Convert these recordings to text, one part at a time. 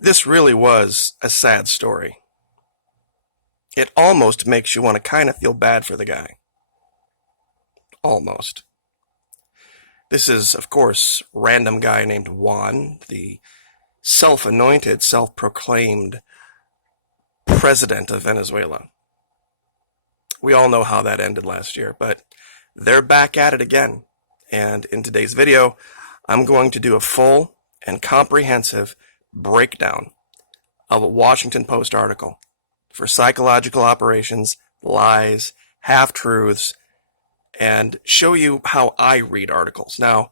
This really was a sad story. It almost makes you want to kind of feel bad for the guy. Almost. This is, of course, random guy named Juan, the self-anointed, self-proclaimed president of Venezuela. We all know how that ended last year, but they're back at it again. And in today's video, I'm going to do a full and comprehensive breakdown of a Washington Post article for psychological operations, lies, half-truths, and show you how I read articles. Now,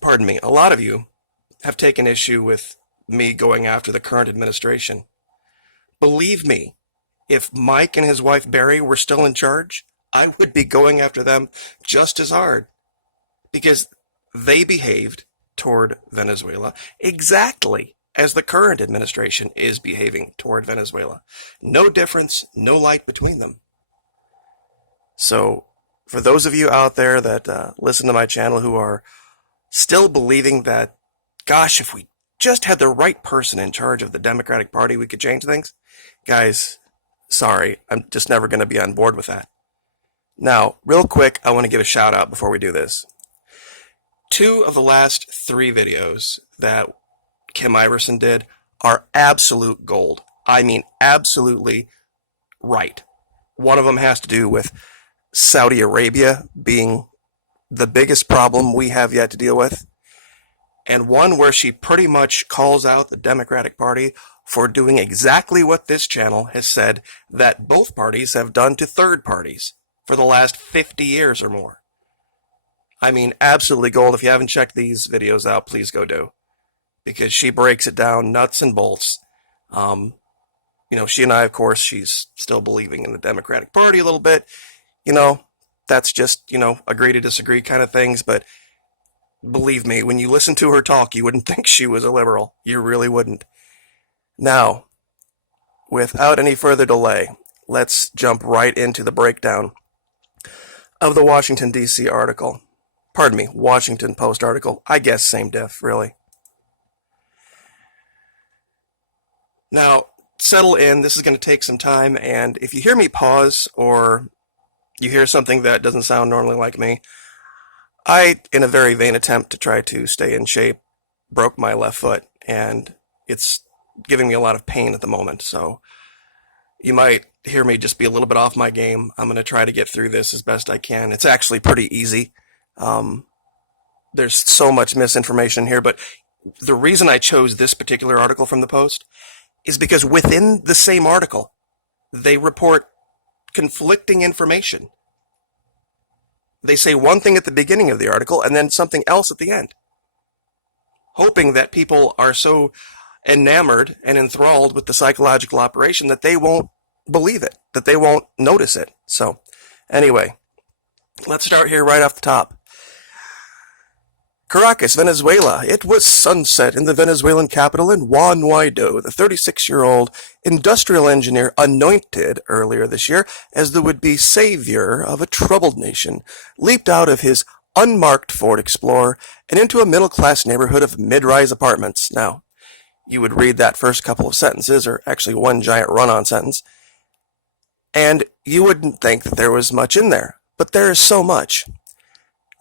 pardon me, a lot of you have taken issue with me going after the current administration. Believe me, if Mike and his wife Barry were still in charge, I would be going after them just as hard, because they behaved toward Venezuela exactly as the current administration is behaving toward Venezuela. No difference, no light between them. So, for those of you out there that listen to my channel who are still believing that, gosh, if we just had the right person in charge of the Democratic Party, we could change things, guys, sorry, I'm just never going to be on board with that. Now, real quick, I want to give a shout out before we do this. 2 of the last 3 videos that Kim Iverson did are absolute gold. I mean, absolutely right. One of them has to do with Saudi Arabia being the biggest problem we have yet to deal with, and one where she pretty much calls out the Democratic Party for doing exactly what this channel has said that both parties have done to third parties for the last 50 years or more. I mean, absolutely gold. If you haven't checked these videos out, please go do, because she breaks it down nuts and bolts. She and I, of course, she's still believing in the Democratic Party a little bit. That's just, agree to disagree kind of things, but believe me, when you listen to her talk, you wouldn't think she was a liberal. You really wouldn't. Now, without any further delay, let's jump right into the breakdown of the Washington, D.C. article. Pardon me, Washington Post article. I guess same diff, really. Now, settle in. This is going to take some time, and if you hear me pause or you hear something that doesn't sound normally like me, I, in a very vain attempt to try to stay in shape, broke my left foot, and it's giving me a lot of pain at the moment, so you might hear me just be a little bit off my game. I'm going to try to get through this as best I can. It's actually pretty easy. There's so much misinformation here, but the reason I chose this particular article from the Post is because within the same article, they report conflicting information. They say one thing at the beginning of the article and then something else at the end, hoping that people are so enamored and enthralled with the psychological operation that they won't believe it, that they won't notice it. So, anyway, let's start here right off the top. Caracas, Venezuela. It was sunset in the Venezuelan capital, and Juan Guaido, the 36-year-old industrial engineer anointed earlier this year as the would-be savior of a troubled nation, leaped out of his unmarked Ford Explorer and into a middle-class neighborhood of mid-rise apartments. Now, you would read that first couple of sentences, or actually one giant run-on sentence, and you wouldn't think that there was much in there, but there is so much.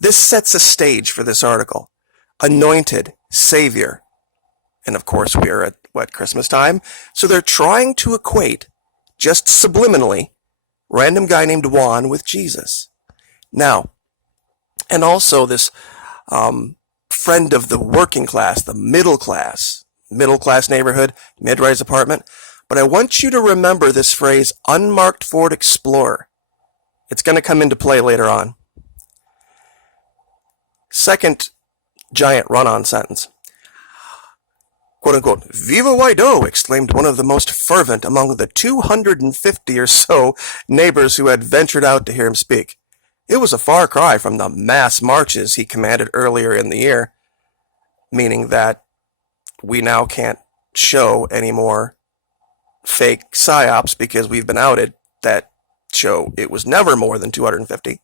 This sets a stage for this article. Anointed, savior. And of course we are at, Christmas time? So they're trying to equate, just subliminally, random guy named Juan with Jesus. Now, and also this friend of the working class, the middle class neighborhood, mid-rise apartment. But I want you to remember this phrase, unmarked Ford Explorer. It's going to come into play later on. Second giant run-on sentence. Quote-unquote, "Viva Guaido!" exclaimed one of the most fervent among the 250 or so neighbors who had ventured out to hear him speak. It was a far cry from the mass marches he commanded earlier in the year, meaning that we now can't show any more fake psyops because we've been outed that show it was never more than 250.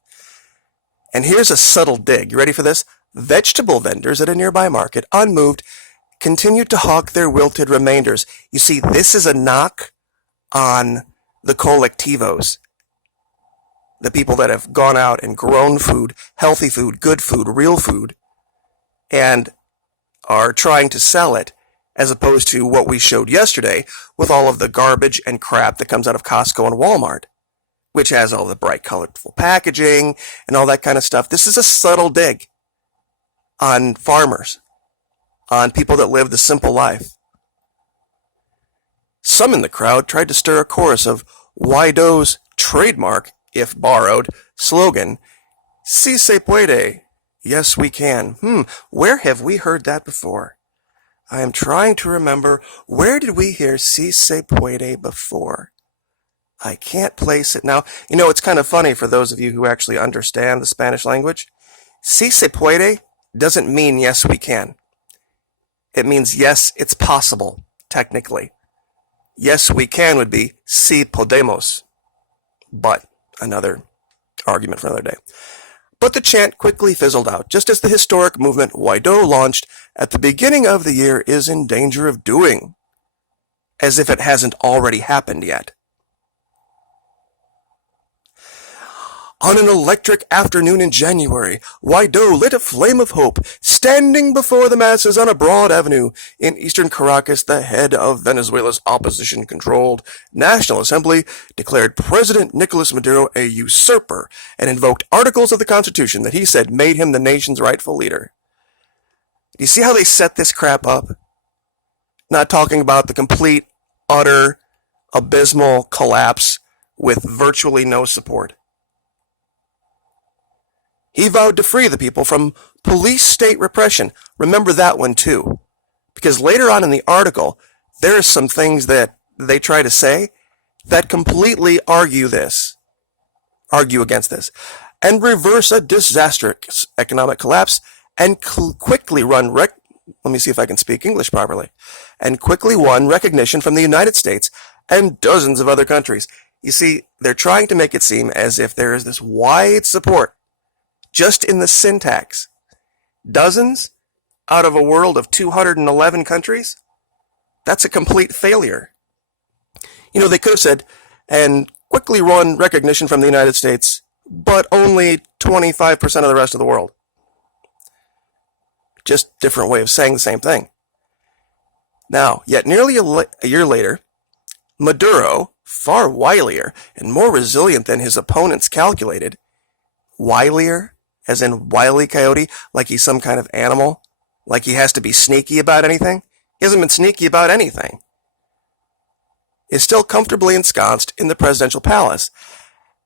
And here's a subtle dig. You ready for this? Vegetable vendors at a nearby market, unmoved, continued to hawk their wilted remainders. You see, this is a knock on the colectivos, the people that have gone out and grown food, healthy food, good food, real food, and are trying to sell it, as opposed to what we showed yesterday with all of the garbage and crap that comes out of Costco and Walmart, which has all the bright, colorful packaging and all that kind of stuff. This is a subtle dig on farmers, on people that live the simple life. Some in the crowd tried to stir a chorus of Guaido's trademark, if borrowed, slogan, "Si se puede," yes we can. Where have we heard that before? I am trying to remember, where did we hear "Si se puede" before? I can't place it now. You know, it's kind of funny for those of you who actually understand the Spanish language. "Si se puede" doesn't mean yes we can. It means yes, it's possible, technically. Yes we can would be "si podemos." But another argument for another day. But the chant quickly fizzled out, just as the historic movement Guaido launched at the beginning of the year is in danger of doing, as if it hasn't already happened yet. On an electric afternoon in January, Guaido lit a flame of hope, standing before the masses on a broad avenue in eastern Caracas. The head of Venezuela's opposition-controlled National Assembly declared President Nicolas Maduro a usurper and invoked articles of the Constitution that he said made him the nation's rightful leader. Do you see how they set this crap up? Not talking about the complete, utter, abysmal collapse with virtually no support. He vowed to free the people from police state repression. Remember that one too. Because later on in the article, there are some things that they try to say that completely argue against this, and reverse a disastrous economic collapse and quickly run let me see if I can speak English properly, and quickly won recognition from the United States and dozens of other countries. You see, they're trying to make it seem as if there is this wide support just in the syntax. Dozens out of a world of 211 countries? That's a complete failure. You know, they could have said, and quickly won recognition from the United States, but only 25% of the rest of the world. Just different way of saying the same thing. Now, yet nearly a year later, Maduro, far wilier and more resilient than his opponents calculated, wilier, as in Wile E. Coyote, like he's some kind of animal, like he has to be sneaky about anything. He hasn't been sneaky about anything. Is still comfortably ensconced in the presidential palace.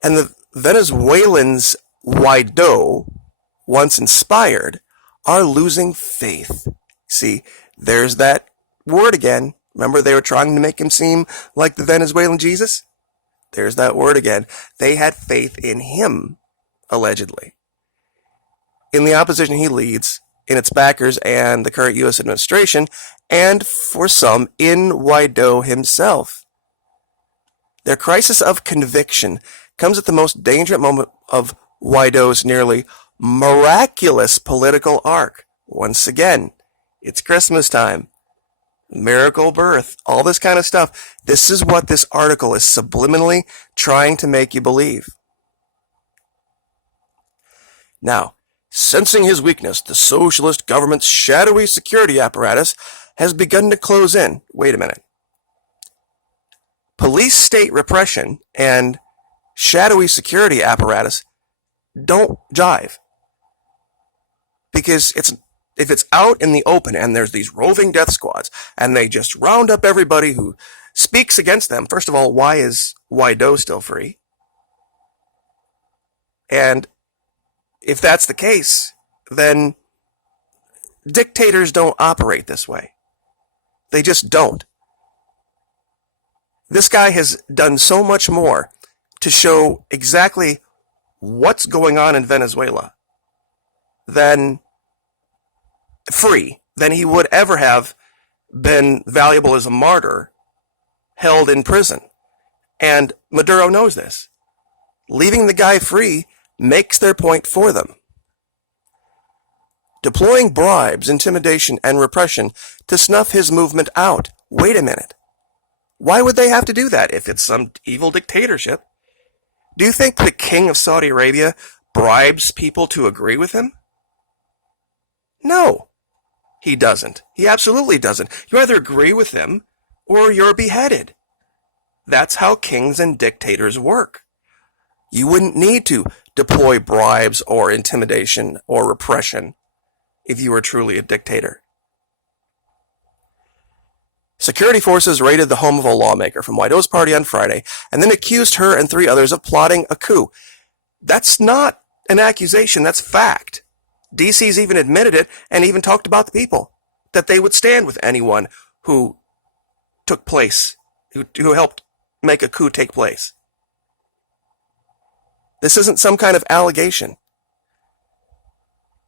And the Venezuelans, Guaido, once inspired, are losing faith. See, there's that word again. Remember they were trying to make him seem like the Venezuelan Jesus? There's that word again. They had faith in him, allegedly. In the opposition he leads, in its backers and the current U.S. administration, and for some, in Guaido himself. Their crisis of conviction comes at the most dangerous moment of Guaido's nearly miraculous political arc. Once again, it's Christmas time. Miracle birth, all this kind of stuff. This is what this article is subliminally trying to make you believe. Now, sensing his weakness, the socialist government's shadowy security apparatus has begun to close in. Wait a minute. Police state repression and shadowy security apparatus don't jive. Because if it's out in the open and there's these roving death squads and they just round up everybody who speaks against them, first of all, why is Guaido still free? And if that's the case, then dictators don't operate this way. They just don't. This guy has done so much more to show exactly what's going on in Venezuela than he would ever have been valuable as a martyr held in prison. And Maduro knows this. Leaving the guy free makes their point for them. deploying bribes, intimidation, and repression to snuff his movement out. Wait a minute. Why would they have to do that if it's some evil dictatorship? Do you think the king of Saudi Arabia bribes people to agree with him? No, he doesn't. He absolutely doesn't. You either agree with him or you're beheaded. That's how kings and dictators work. You wouldn't need to deploy bribes or intimidation or repression if you were truly a dictator. Security forces raided the home of a lawmaker from Guaido's party on Friday and then accused her and 3 others of plotting a coup. That's not an accusation, that's fact. DC's even admitted it and even talked about the people, that they would stand with anyone who took place, who helped make a coup take place. This isn't some kind of allegation.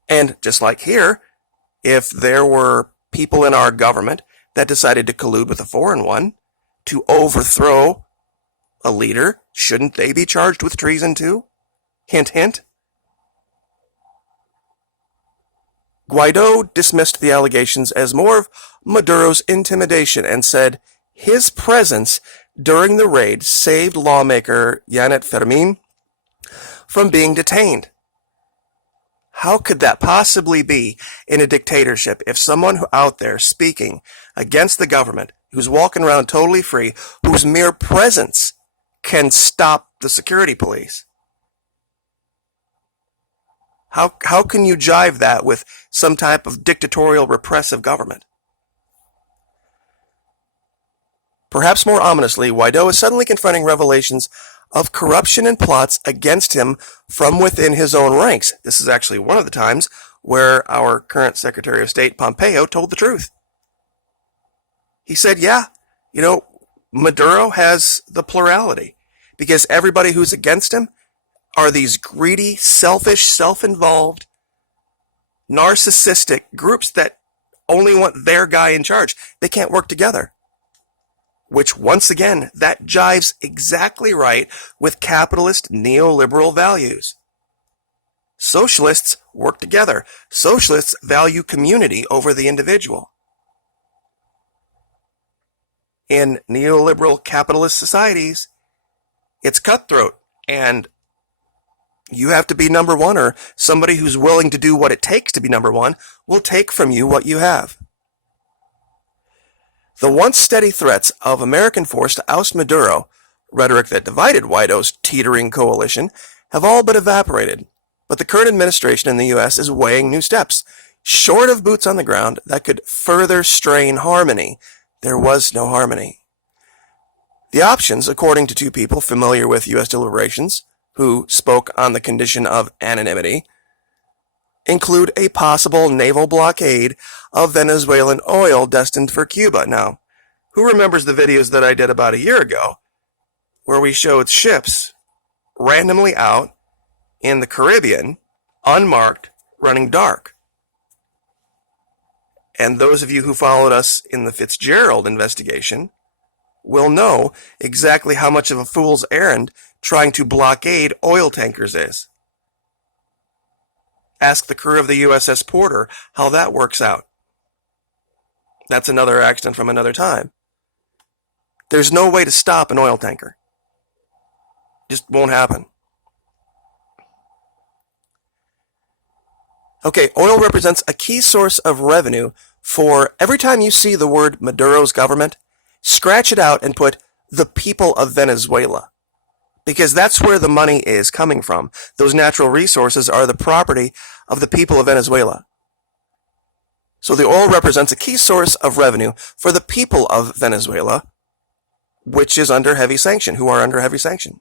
And just like here, if there were people in our government that decided to collude with a foreign one to overthrow a leader, shouldn't they be charged with treason too? Hint, hint. Guaido dismissed the allegations as more of Maduro's intimidation and said his presence during the raid saved lawmaker Yanet Fermin from being detained. How could that possibly be in a dictatorship if someone out there speaking against the government, who's walking around totally free, whose mere presence can stop the security police? How can you jive that with some type of dictatorial repressive government? Perhaps more ominously, Guaido is suddenly confronting revelations of corruption and plots against him from within his own ranks. This is actually one of the times where our current Secretary of State, Pompeo, told the truth. He said, yeah, Maduro has the plurality because everybody who's against him are these greedy, selfish, self-involved, narcissistic groups that only want their guy in charge. They can't work together. Which, once again, that jives exactly right with capitalist neoliberal values. Socialists work together. Socialists value community over the individual. In neoliberal capitalist societies, it's cutthroat, and you have to be number one, or somebody who's willing to do what it takes to be number one will take from you what you have. The once steady threats of American force to oust Maduro, rhetoric that divided Guaido's teetering coalition, have all but evaporated. But the current administration in the U.S. is weighing new steps, short of boots on the ground, that could further strain harmony. There was no harmony. The options, according to 2 people familiar with U.S. deliberations, who spoke on the condition of anonymity, include a possible naval blockade of Venezuelan oil destined for Cuba. Now, who remembers the videos that I did about a year ago where we showed ships randomly out in the Caribbean, unmarked, running dark? And those of you who followed us in the Fitzgerald investigation will know exactly how much of a fool's errand trying to blockade oil tankers is. Ask the crew of the USS Porter how that works out. That's another accident from another time. There's no way to stop an oil tanker. Just won't happen. Okay, oil represents a key source of revenue for every time you see the word Maduro's government, scratch it out and put the people of Venezuela. Because that's where the money is coming from. Those natural resources are the property of the people of Venezuela. So the oil represents a key source of revenue for the people of Venezuela, which is under heavy sanction, who are under heavy sanction.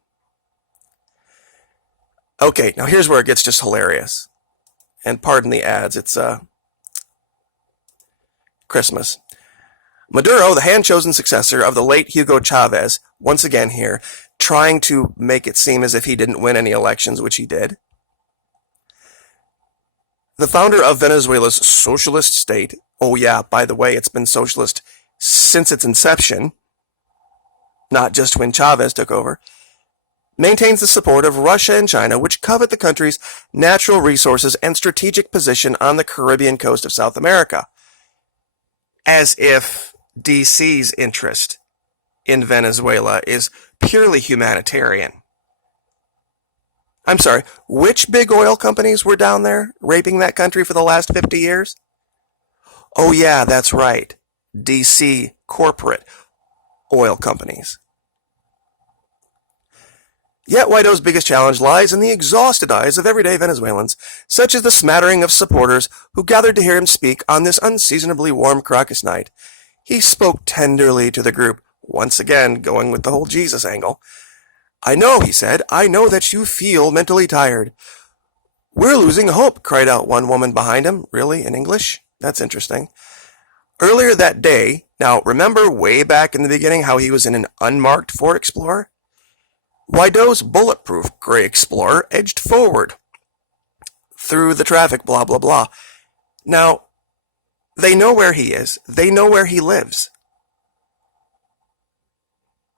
Okay, now here's where it gets just hilarious. And pardon the ads, it's Christmas. Maduro, the hand-chosen successor of the late Hugo Chavez, once again here, trying to make it seem as if he didn't win any elections, which he did. The founder of Venezuela's socialist state, oh yeah, by the way, it's been socialist since its inception, not just when Chavez took over, maintains the support of Russia and China, which covet the country's natural resources and strategic position on the Caribbean coast of South America. As if DC's interest in Venezuela is purely humanitarian. I'm sorry, which big oil companies were down there raping that country for the last 50 years? Oh yeah, that's right. DC corporate oil companies. Yet Guaido's biggest challenge lies in the exhausted eyes of everyday Venezuelans, such as the smattering of supporters who gathered to hear him speak on this unseasonably warm Caracas night. He spoke tenderly to the group, once again going with the whole Jesus angle. "I know," he said, "I know that you feel mentally tired." "We're losing hope," cried out one woman behind him. Really? In English? That's interesting. Earlier that day, now remember way back in the beginning how he was in an unmarked Ford Explorer? Guaido's bulletproof gray Explorer edged forward through the traffic, blah, blah, blah. Now, they know where he is. They know where he lives.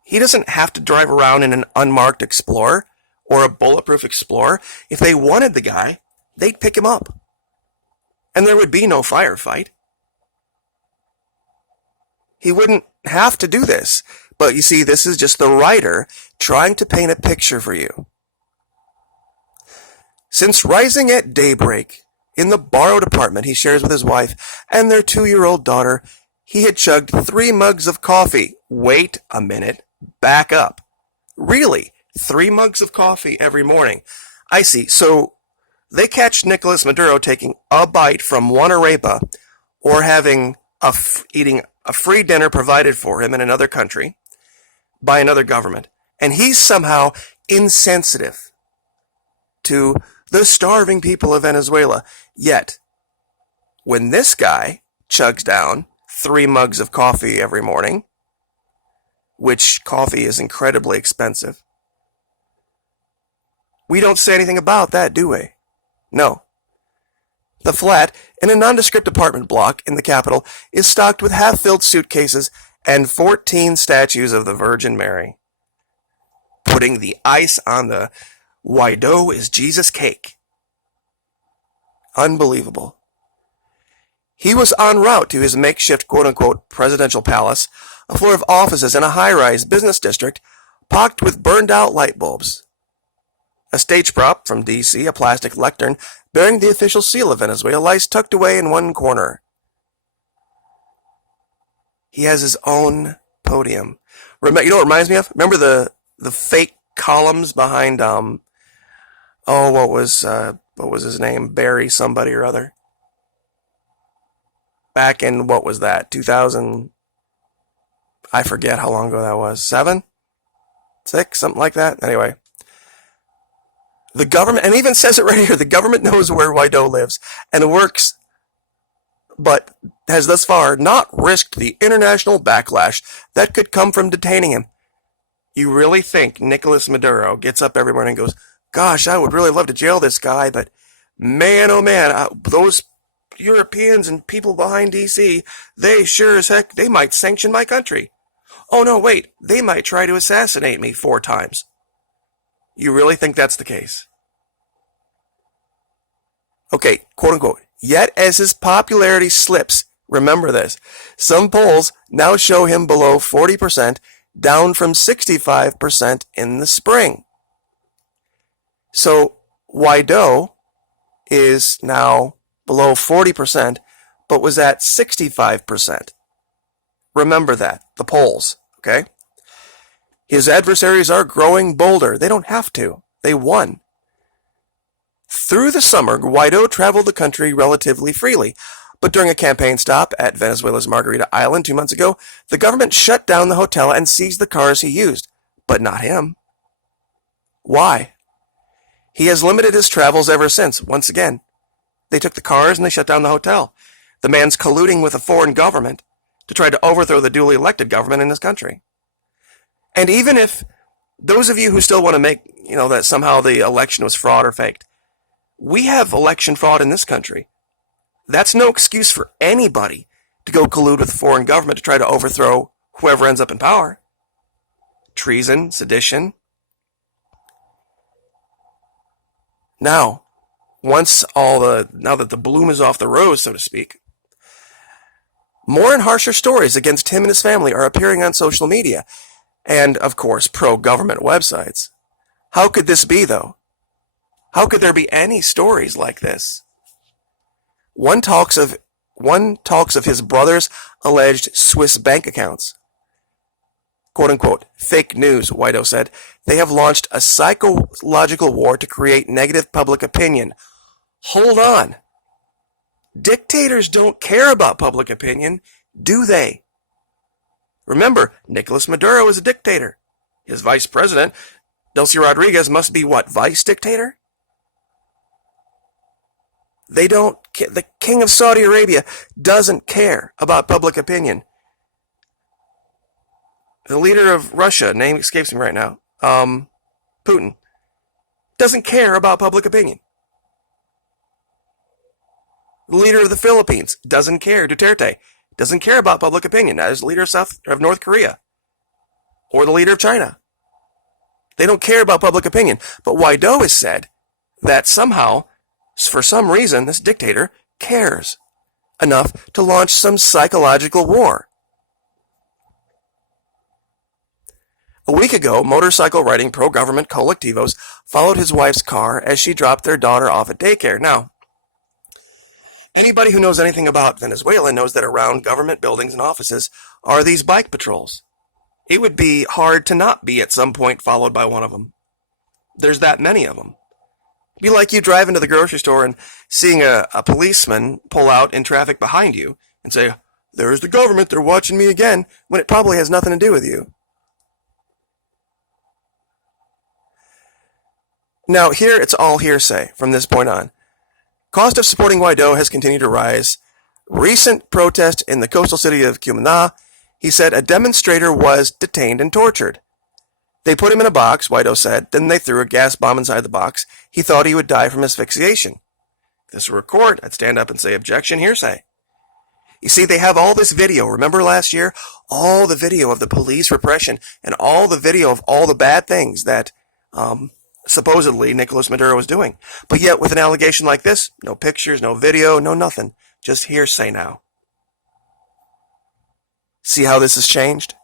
He doesn't have to drive around in an unmarked Explorer or a bulletproof Explorer. If they wanted the guy, they'd pick him up. And there would be no firefight. He wouldn't have to do this. But you see, this is just the writer trying to paint a picture for you. Since rising at daybreak in the borrowed apartment he shares with his wife and their 2-year-old daughter, he had chugged 3 mugs of coffee. Wait a minute. Back up. Really? 3 mugs of coffee every morning. I see. So they catch Nicolas Maduro taking a bite from one arepa or having eating a free dinner provided for him in another country by another government, and he's somehow insensitive to the starving people of Venezuela. Yet, when this guy chugs down 3 mugs of coffee every morning, which coffee is incredibly expensive, we don't say anything about that, do we? No. The flat, in a nondescript apartment block in the capital, is stocked with half-filled suitcases and 14 statues of the Virgin Mary. Putting the ice on the Guaido is Jesus cake. Unbelievable. He was en route to his makeshift quote-unquote presidential palace, a floor of offices in a high-rise business district pocked with burned-out light bulbs. A stage prop from D.C., a plastic lectern bearing the official seal of Venezuela, lies tucked away in one corner. He has his own podium. You know what it reminds me of? Remember the fake columns behind what was his name? Barry somebody or other. Back in, what was that? 2000, I forget how long ago that was. 7? 6? Something like that. Anyway. The government, and even says it right here, the government knows where Guaido lives and works, but has thus far not risked the international backlash that could come from detaining him. You really think Nicolas Maduro gets up every morning and goes, "Gosh, I would really love to jail this guy, but man, oh man, those Europeans and people behind DC, they sure as heck, they might sanction my country. Oh no, wait, they might try to assassinate me 4 times. You really think that's the case? Okay, quote unquote. Yet as his popularity slips, remember this, some polls now show him below 40%, down from 65% in the spring. So Guaido is now below 40%, but was at 65%. Remember that, the polls, okay? His adversaries are growing bolder. They don't have to. They won. Through the summer, Guaido traveled the country relatively freely, but during a campaign stop at Venezuela's Margarita Island 2 months ago, the government shut down the hotel and seized the cars he used, but not him. Why? He has limited his travels ever since, once again. They took the cars and they shut down the hotel. The man's colluding with a foreign government to try to overthrow the duly elected government in this country. And even if those of you who still want to make, that somehow the election was fraud or faked, we have election fraud in this country. That's no excuse for anybody to go collude with a foreign government to try to overthrow whoever ends up in power. Treason, sedition. Now, now that the bloom is off the rose, so to speak, more and harsher stories against him and his family are appearing on social media and, of course, pro-government websites. How could this be, though? How could there be any stories like this? One talks of his brother's alleged Swiss bank accounts. Quote unquote, fake news, Guaido said. They have launched a psychological war to create negative public opinion. Hold on. Dictators don't care about public opinion, do they? Remember, Nicolas Maduro is a dictator. His vice president, Delcy Rodriguez, must be what, vice dictator? The king of Saudi Arabia doesn't care about public opinion. The leader of Russia, name escapes me right now, Putin, doesn't care about public opinion. The leader of the Philippines doesn't care, Duterte, doesn't care about public opinion, as the leader of North Korea, or the leader of China. They don't care about public opinion. But Guaido has said that somehow, for some reason, this dictator cares enough to launch some psychological war. A week ago, motorcycle-riding pro-government colectivos followed his wife's car as she dropped their daughter off at daycare. Now, anybody who knows anything about Venezuela knows that around government buildings and offices are these bike patrols. It would be hard to not be at some point followed by one of them. There's that many of them. It'd be like you driving to the grocery store and seeing a policeman pull out in traffic behind you and say, "There's the government, they're watching me again," when it probably has nothing to do with you. Now, here it's all hearsay from this point on. Cost of supporting Guaido has continued to rise. Recent protest in the coastal city of Cumana, he said a demonstrator was detained and tortured. They put him in a box, Guaido said, then they threw a gas bomb inside the box. He thought he would die from asphyxiation. If this were a court, I'd stand up and say, objection, hearsay. You see, they have all this video. Remember last year? All the video of the police repression and all the video of all the bad things that supposedly Nicolas Maduro was doing. But yet, with an allegation like this, no pictures, no video, no nothing. Just hearsay now. See how this has changed?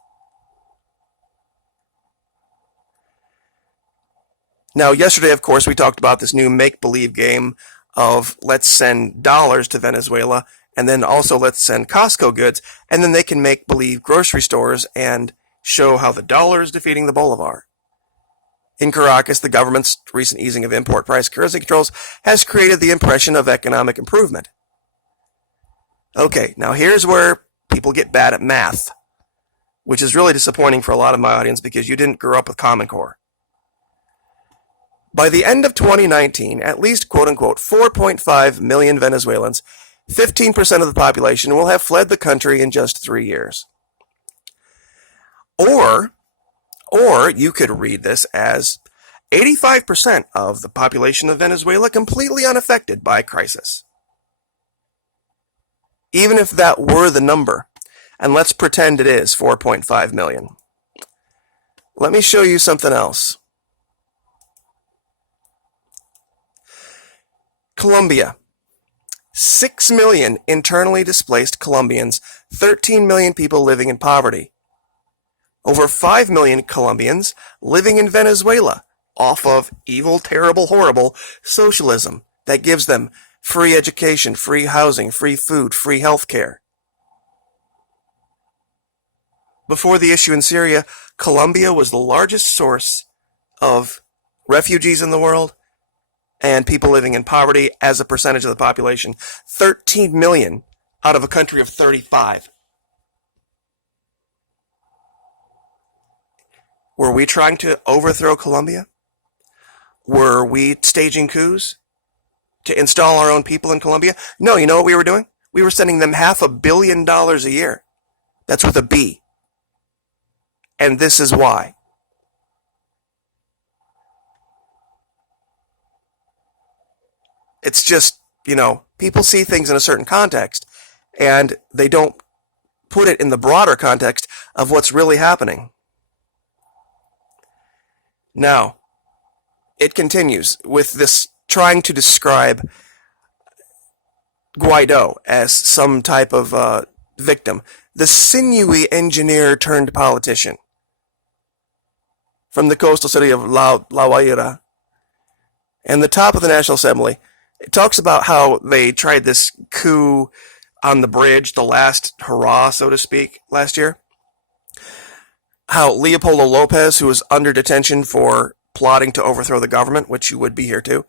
Now, yesterday, of course, we talked about this new make-believe game of let's send dollars to Venezuela, and then also let's send Costco goods, and then they can make-believe grocery stores and show how the dollar is defeating the bolivar. In Caracas, the government's recent easing of import price currency controls has created the impression of economic improvement. Okay, now here's where people get bad at math, which is really disappointing for a lot of my audience because you didn't grow up with Common Core. By the end of 2019, at least, quote-unquote, 4.5 million Venezuelans, 15% of the population, will have fled the country in just 3 years. Or you could read this as 85% of the population of Venezuela completely unaffected by crisis. Even if that were the number, and let's pretend it is 4.5 million. Let me show you something else. Colombia. 6 million internally displaced Colombians, 13 million people living in poverty. Over 5 million Colombians living in Venezuela off of evil, terrible, horrible socialism that gives them free education, free housing, free food, free health care. Before the issue in Syria, Colombia was the largest source of refugees in the world and people living in poverty as a percentage of the population. 13 million out of a country of 35. Were we trying to overthrow Colombia? Were we staging coups to install our own people in Colombia? No, you know what we were doing? We were sending them $500 million a year. That's with a B. And this is why. It's just, people see things in a certain context, and they don't put it in the broader context of what's really happening. Now, it continues with this trying to describe Guaido as some type of victim, the sinewy engineer turned politician from the coastal city of La Guaira and the top of the National Assembly. It talks about how they tried this coup on the bridge, the last hurrah, so to speak, last year. How Leopoldo Lopez, who was under detention for plotting to overthrow the government, which you would be here too.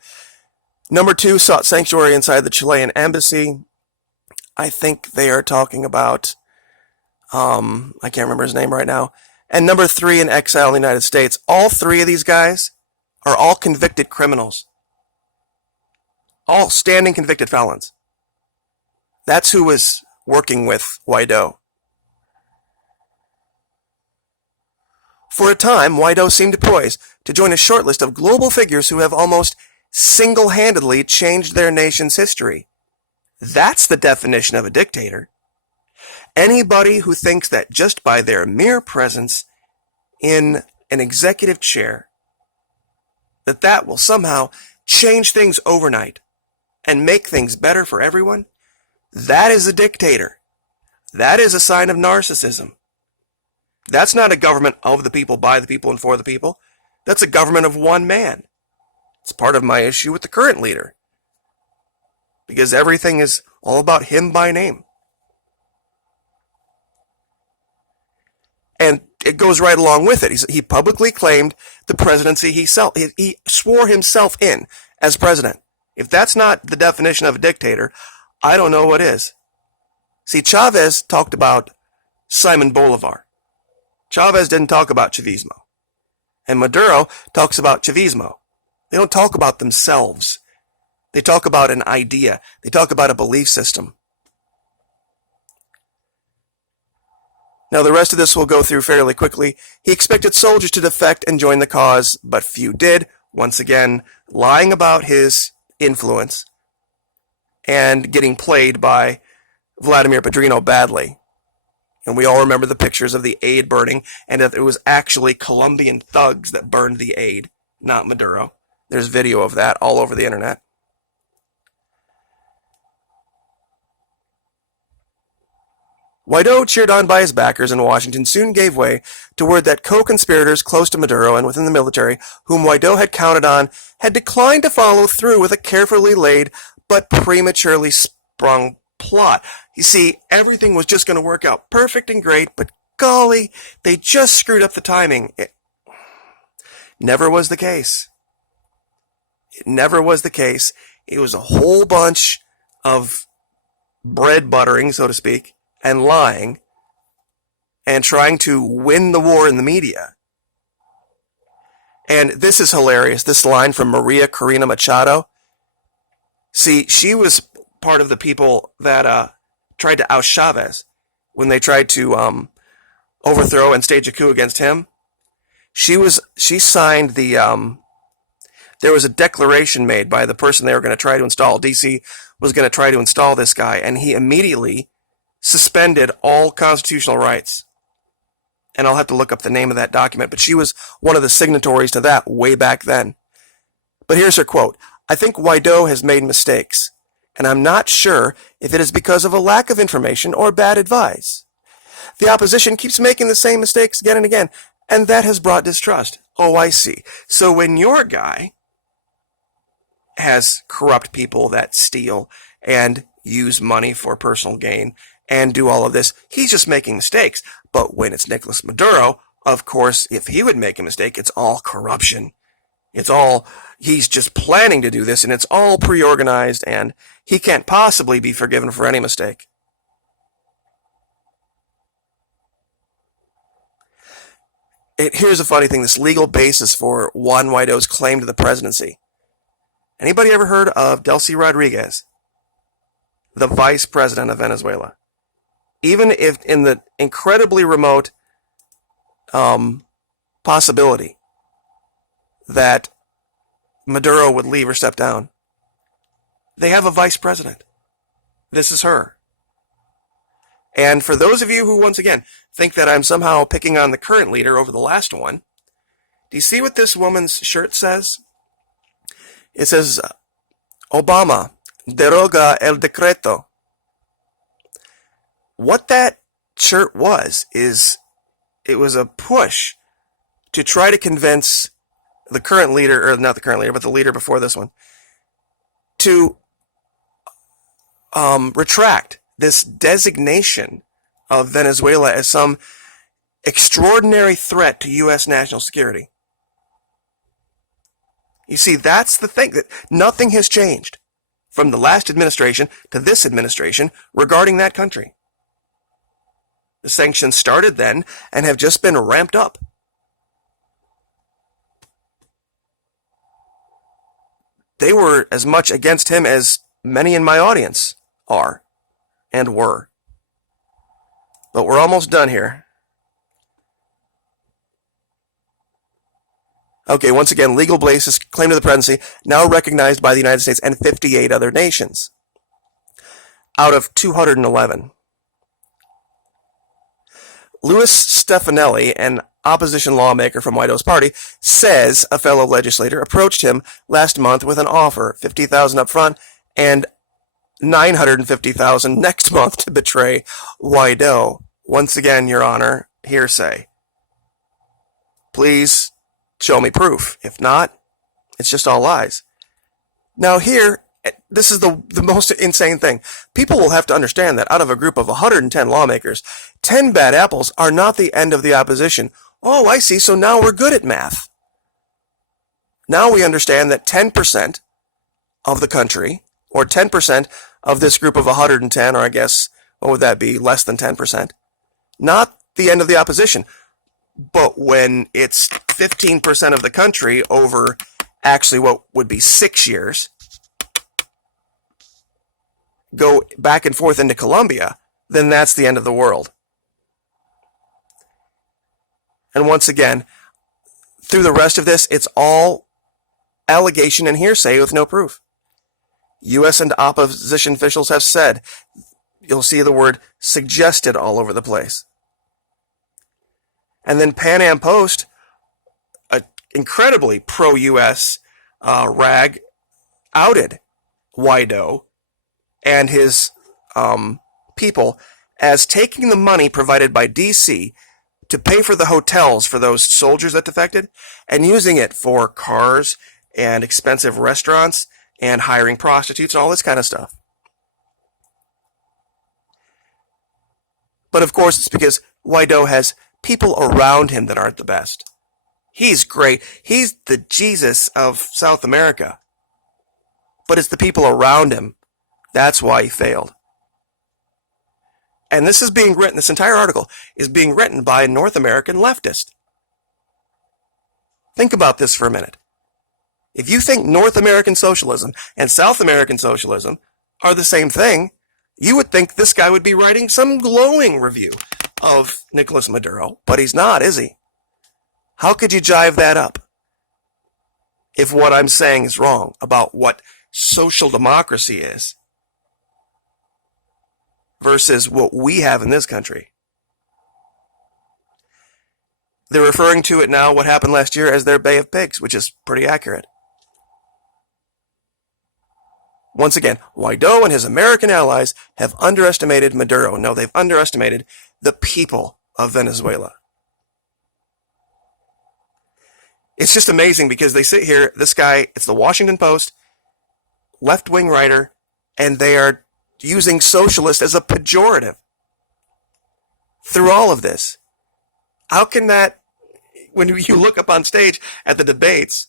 Number 2 sought sanctuary inside the Chilean embassy. I think they are talking about, I can't remember his name right now. And number 3 in exile in the United States. All 3 of these guys are all convicted criminals. All standing convicted felons. That's who was working with Guaido. For a time, Guaido seemed poised to join a short list of global figures who have almost single-handedly changed their nation's history. That's the definition of a dictator. Anybody who thinks that just by their mere presence in an executive chair, that will somehow change things overnight and make things better for everyone, that is a dictator. That is a sign of narcissism. That's not a government of the people, by the people, and for the people. That's a government of one man. It's part of my issue with the current leader. Because everything is all about him by name. And it goes right along with it. He publicly claimed the presidency he swore himself in as president. If that's not the definition of a dictator, I don't know what is. See, Chavez talked about Simon Bolivar. Chavez didn't talk about Chavismo. And Maduro talks about Chavismo. They don't talk about themselves. They talk about an idea. They talk about a belief system. Now, the rest of this will go through fairly quickly. He expected soldiers to defect and join the cause, but few did. Once again, lying about his influence and getting played by Vladimir Padrino badly. And we all remember the pictures of the aid burning, and that it was actually Colombian thugs that burned the aid, not Maduro. There's video of that all over the internet. Guaido, cheered on by his backers in Washington, soon gave way to word that co-conspirators close to Maduro and within the military, whom Guaido had counted on, had declined to follow through with a carefully laid but prematurely sprung plot. You see, everything was just going to work out perfect and great, but golly, they just screwed up the timing. It never was the case. It never was the case. It was a whole bunch of bread buttering, so to speak, and lying, and trying to win the war in the media. And this is hilarious, this line from Maria Corina Machado. See, she was part of the people that tried to oust Chavez when they tried to overthrow and stage a coup against him. She signed the there was a declaration made by the person they were going to try to install. DC was going to try to install this guy, and he immediately suspended all constitutional rights. And I'll have to look up the name of that document, but she was one of the signatories to that way back then. But here's her quote. "I think Guaido has made mistakes, and I'm not sure if it is because of a lack of information or bad advice. The opposition keeps making the same mistakes again and again, and that has brought distrust." Oh, I see. So when your guy has corrupt people that steal and use money for personal gain and do all of this, he's just making mistakes. But when it's Nicolas Maduro, of course, if he would make a mistake, it's all corruption. He's just planning to do this, and it's all pre-organized, and he can't possibly be forgiven for any mistake. Here's a funny thing, this legal basis for Juan Guaido's claim to the presidency. Anybody ever heard of Delcy Rodriguez, the vice president of Venezuela? Even if in the incredibly remote possibility that Maduro would leave or step down, they have a vice president. This is her. And for those of you who, once again, think that I'm somehow picking on the current leader over the last one, do you see what this woman's shirt says? It says, Obama, deroga el decreto. What that shirt was, is it was a push to try to convince the current leader, or not the current leader, but the leader before this one, to retract this designation of Venezuela as some extraordinary threat to U.S. national security. You see, that's the thing, that nothing has changed from the last administration to this administration regarding that country. The sanctions started then and have just been ramped up. They were as much against him as many in my audience are and were. But we're almost done here. Okay, once again, legal basis, claim to the presidency, now recognized by the United States and 58 other nations out of 211. Louis Stefanelli, an opposition lawmaker from Guaido's party, says a fellow legislator approached him last month with an offer, $50,000 up front and $950,000 next month to betray Guaido. Once again, Your Honor, hearsay. Please show me proof. If not, it's just all lies. Now here, this is the most insane thing. People will have to understand that out of a group of 110 lawmakers, 10 bad apples are not the end of the opposition. Oh, I see, so now we're good at math. Now we understand that 10% of the country, or 10% of this group of 110, or I guess, what would that be, less than 10%, not the end of the opposition. But when it's 15% of the country over actually what would be 6 years, go back and forth into Colombia, then that's the end of the world. And once again, through the rest of this, it's all allegation and hearsay with no proof. U.S. and opposition officials have said, you'll see the word suggested all over the place. And then Pan Am Post, an incredibly pro-U.S. rag, outed Guaido and his people as taking the money provided by D.C. to pay for the hotels for those soldiers that defected and using it for cars and expensive restaurants and hiring prostitutes and all this kind of stuff. But of course, it's because Guaido has people around him that aren't the best. He's great. He's the Jesus of South America. But it's the people around him. That's why he failed. And this is being written, this entire article is being written by a North American leftist. Think about this for a minute. If you think North American socialism and South American socialism are the same thing, you would think this guy would be writing some glowing review of Nicolas Maduro, but he's not, is he? How could you jive that up if what I'm saying is wrong about what social democracy is versus what we have in this country? They're referring to it now, what happened last year, as their Bay of Pigs, which is pretty accurate. Once again, Guaido and his American allies have underestimated Maduro. No, they've underestimated the people of Venezuela. It's just amazing because they sit here, this guy, it's the Washington Post, left-wing writer, and they are using socialist as a pejorative through all of this. How can that, when you look up on stage at the debates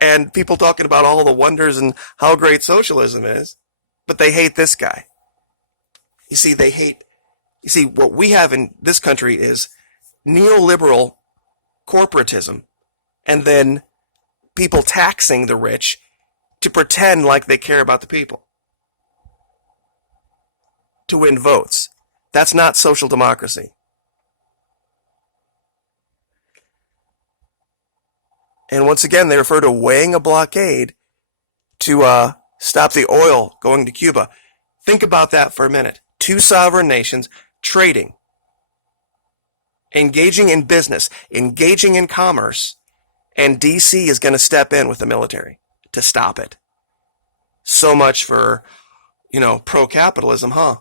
and people talking about all the wonders and how great socialism is, but they hate this guy. You see, what we have in this country is neoliberal corporatism, and then people taxing the rich to pretend like they care about the people, to win votes. That's not social democracy. And once again, they refer to weighing a blockade to stop the oil going to Cuba. Think about that for a minute. Two sovereign nations trading, engaging in business, engaging in commerce, and D.C. is going to step in with the military to stop it. So much for, pro-capitalism, huh?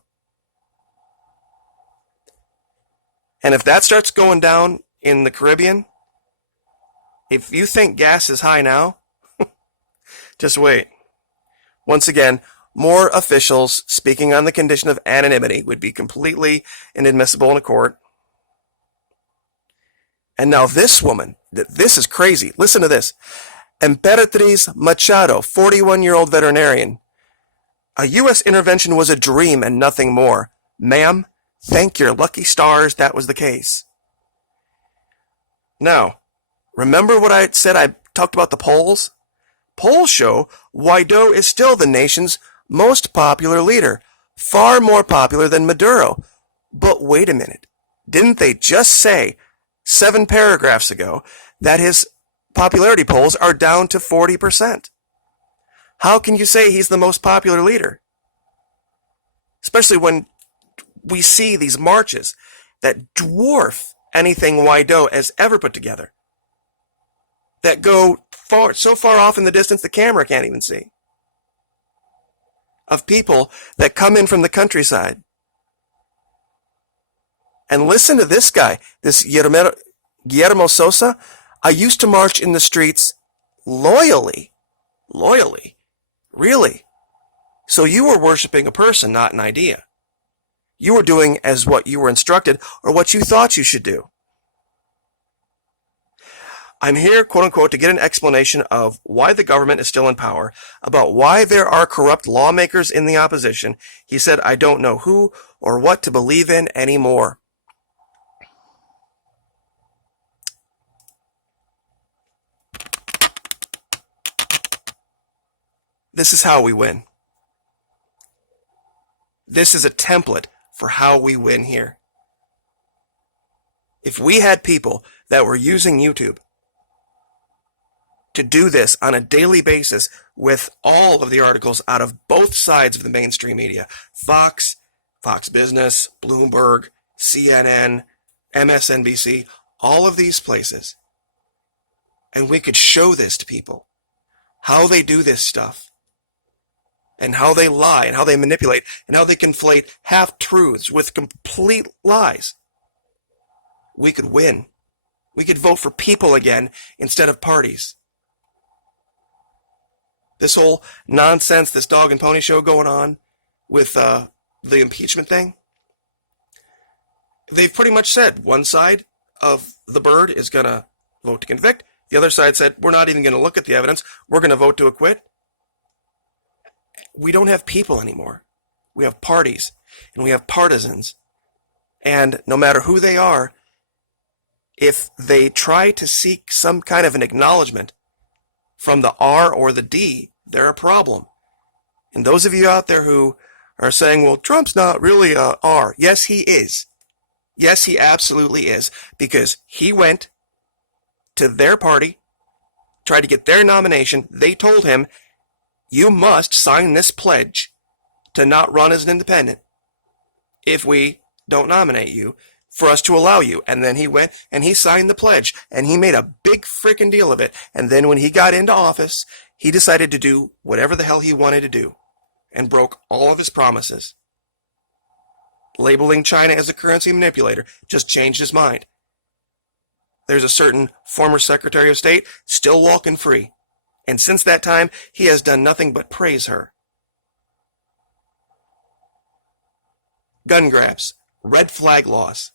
And if that starts going down in the Caribbean, if you think gas is high now, just wait. Once again, more officials speaking on the condition of anonymity would be completely inadmissible in a court. And now this woman, this is crazy. Listen to this. Emperatriz Machado, 41-year-old veterinarian. A U.S. intervention was a dream and nothing more. Ma'am, thank your lucky stars that was the case. Now, remember what I said? I talked about the polls? Polls show Guaido is still the nation's most popular leader, far more popular than Maduro. But wait a minute. Didn't they just say 7 paragraphs ago that his popularity polls are down to 40%? How can you say he's the most popular leader? Especially when we see these marches that dwarf anything Guaido has ever put together. That go so far off in the distance the camera can't even see. Of people that come in from the countryside. And listen to this guy, this Guillermo Sosa. I used to march in the streets loyally. Really? So you were worshiping a person, not an idea. You were doing as what you were instructed or what you thought you should do. I'm here, quote unquote, to get an explanation of why the government is still in power, about why there are corrupt lawmakers in the opposition. He said, I don't know who or what to believe in anymore. This is how we win. This is a template for how we win here. If we had people that were using YouTube to do this on a daily basis with all of the articles out of both sides of the mainstream media, Fox Business, Bloomberg, CNN, MSNBC, all of these places, and we could show this to people, how they do this stuff, and how they lie, and how they manipulate, and how they conflate half-truths with complete lies, we could win. We could vote for people again instead of parties. This whole nonsense, this dog and pony show going on with the impeachment thing, they've pretty much said one side of the bird is going to vote to convict. The other side said, we're not even going to look at the evidence. We're going to vote to acquit. We don't have people anymore. We have parties and we have partisans. And no matter who they are, if they try to seek some kind of an acknowledgement from the R or the D, they're a problem. And those of you out there who are saying, well, Trump's not really a R. Yes, he is. Yes, he absolutely is. Because he went to their party, tried to get their nomination. They told him, you must sign this pledge to not run as an independent if we don't nominate you, for us to allow you. And then he went and he signed the pledge and he made a big freaking deal of it. And then when he got into office, he decided to do whatever the hell he wanted to do and broke all of his promises. Labeling China as a currency manipulator, just changed his mind. There's a certain former Secretary of State still walking free. And since that time, he has done nothing but praise her. Gun grabs, red flag laws.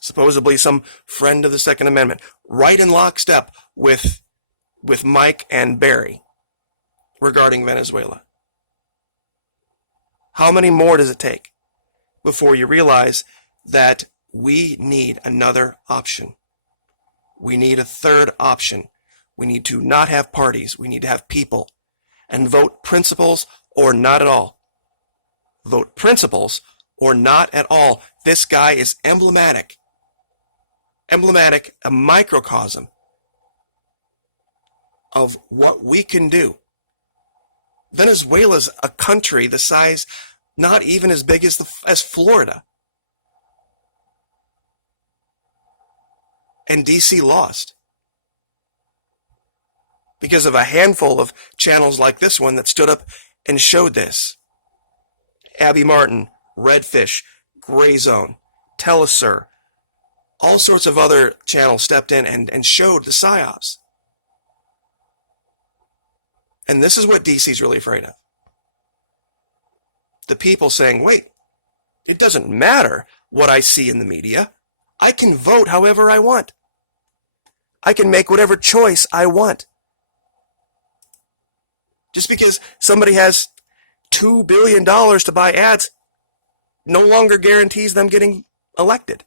Supposedly some friend of the Second Amendment, right in lockstep with Mike and Barry regarding Venezuela. How many more does it take before you realize that we need another option? We need a third option. We need to not have parties. We need to have people. And vote principles or not at all. Vote principles or not at all. This guy is emblematic, a microcosm of what we can do. Venezuela's a country the size, not even as big as Florida. And DC lost. because of a handful of channels like this one that stood up and showed this. Abby Martin, Redfish, Gray Zone, Telesur, all sorts of other channels stepped in and showed the psyops. And this is what DC's really afraid of. The people saying, wait, it doesn't matter what I see in the media. I can vote however I want. I can make whatever choice I want. Just because somebody has $2 billion to buy ads no longer guarantees them getting elected.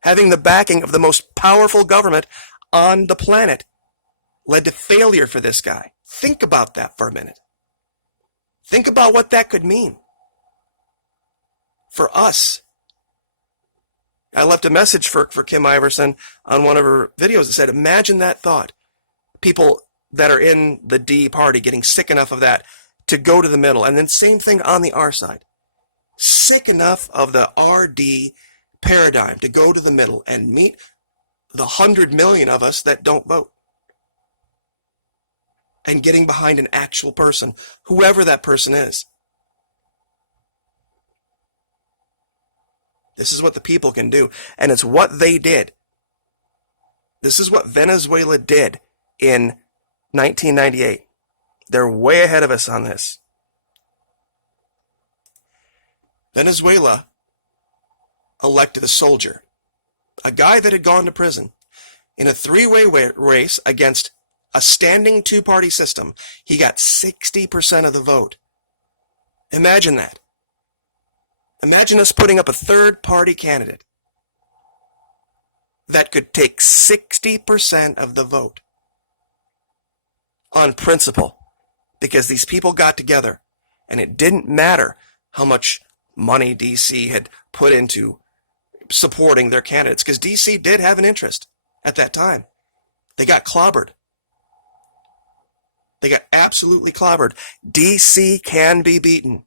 Having the backing of the most powerful government on the planet led to failure for this guy. Think about that for a minute. Think about what that could mean for us. I left a message for Kim Iverson on one of her videos that said, imagine that thought. People that are in the D party getting sick enough of that to go to the middle. And then same thing on the R side. Sick enough of the RD paradigm to go to the middle and meet the 100 million of us that don't vote. And getting behind an actual person, whoever that person is. This is what the people can do, and it's what they did. This is what Venezuela did in 1998. They're way ahead of us on this. Venezuela elected a soldier, a guy that had gone to prison, in a three-way race against a standing two-party system. He got 60% of the vote. Imagine that. Imagine us putting up a third-party candidate that could take 60% of the vote on principle, because these people got together, and it didn't matter how much money DC had put into supporting their candidates, because DC did have an interest at that time. They got clobbered. They got absolutely clobbered. DC can be beaten.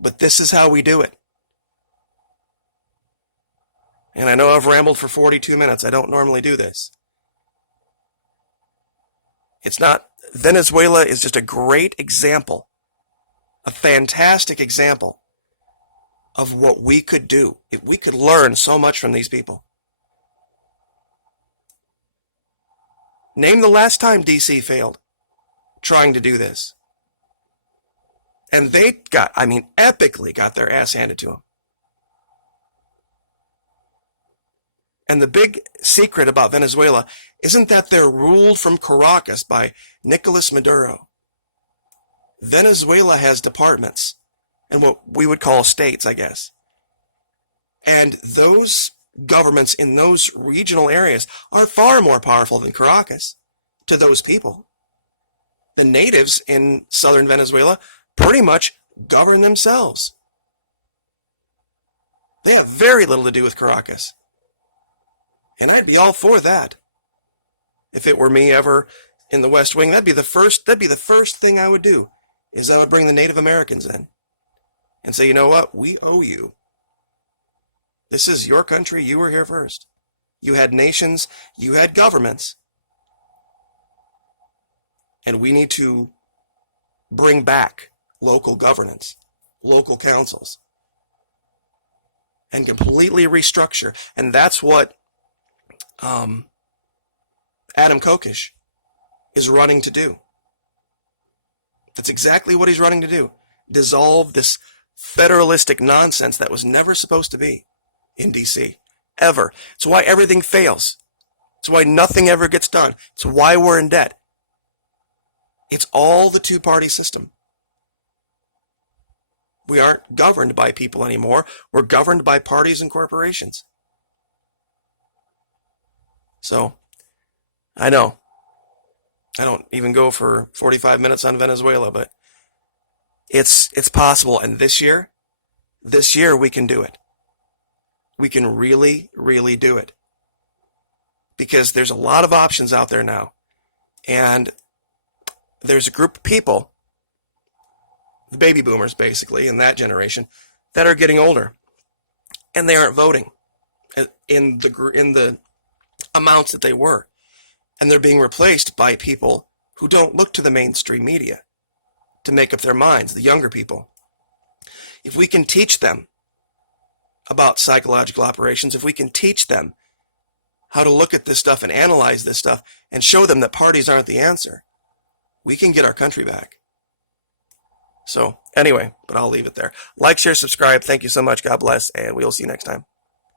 But this is how we do it. And I know I've rambled for 42 minutes. I don't normally do this. It's not, Venezuela is just a great example, a fantastic example of what we could do. We could learn so much from these people. Name the last time DC failed trying to do this. And they got, epically got their ass handed to them. And the big secret about Venezuela isn't that they're ruled from Caracas by Nicolas Maduro. Venezuela has departments and what we would call states, I guess. And those governments in those regional areas are far more powerful than Caracas to those people. The natives in southern Venezuela pretty much govern themselves. They have very little to do with Caracas. And I'd be all for that. If it were me ever in the West Wing, that'd be the first thing I would do, is I would bring the Native Americans in and say, you know what, we owe you. This is your country, you were here first. You had nations, you had governments. And we need to bring back local governance, local councils, and completely restructure. And that's what Adam Kokesh is running to do. That's exactly what he's running to do. Dissolve this federalistic nonsense that was never supposed to be in DC, ever. It's why everything fails. It's why nothing ever gets done. It's why we're in debt. It's all the two-party system. We aren't governed by people anymore. We're governed by parties and corporations. So, I know, I don't even go for 45 minutes on Venezuela, but it's possible. And this year we can do it. We can really, really do it. Because there's a lot of options out there now. And there's a group of people, the baby boomers basically, in that generation, that are getting older. And they aren't voting in the amounts that they were. And they're being replaced by people who don't look to the mainstream media to make up their minds, the younger people. If we can teach them about psychological operations, if we can teach them how to look at this stuff and analyze this stuff and show them that parties aren't the answer, we can get our country back. So anyway, but I'll leave it there. Like, share, subscribe. Thank you so much. God bless, and we'll see you next time.